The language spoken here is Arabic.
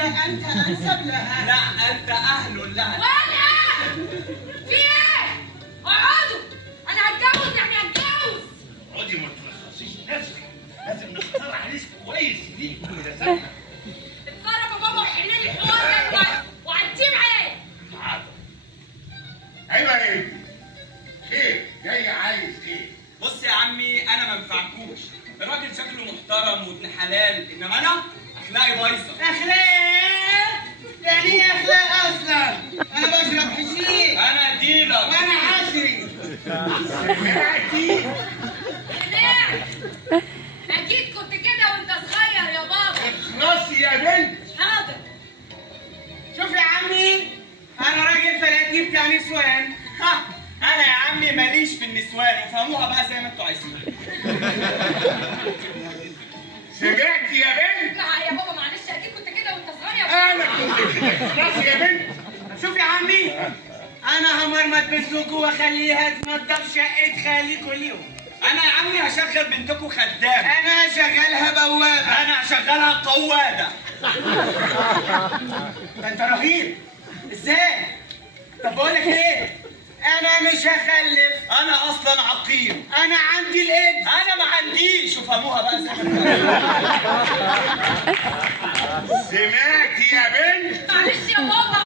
ولا أنت أنسب لها؟ لا أنت أهل لها. ولا في إيه؟ اقعدوا، أنا هتجوز يعني هتجوز. اقعدي ما تلخصيش نفسك، لازم نختار عريس كويس يليق بمدرستنا. اتصرف يا بابا وحل لي الحوار ده وعديه معايا. حاضر. ايوه يا ابني. خير، جاي عايز ايه؟ بص يا عمي أنا ما ينفعكوش، الراجل شكله محترم وابن حلال، إنما أنا أخلاقي بايظة. أخلاق؟ يعني إيه أخلاق أصلا؟ أنا بشرب حشيش أنا ديلر وأنا عشري. سمعتي؟ سمعت. أكيد كنت كده وأنت صغير يا بابا. اخلصي يا بنت. حاضر. شوف يا عمي، أنا راجل فلاتي بتاع نسوان. ها أنا يا عمي ماليش في النسوان، وفهموها بقى زي ما أنتوا عايزين. سمعتي يا بنت؟ لا يا بابا معلش أكيد كنت كده وأنت صغير. انا كنت كده. اخلصي يا بنت. شوف يا عمي، أنا همرمط بنتكم وأخليها تنضف شقة خالي كل يوم. أنا يا عمي هشغل بنتكم خدام. أنا هشغلها بوابة. أنا هشغلها قوادة. ده أنت رهيب. إزاي؟ طب بقول لك إيه؟ أنا مش هخلف. أنا أصلا عقيم. أنا عندي الإيدز. أنا ما عنديش، وفهموها بقى زي ما أنتوا عايزين. سمعتي يا بنت؟ معلش يا بابا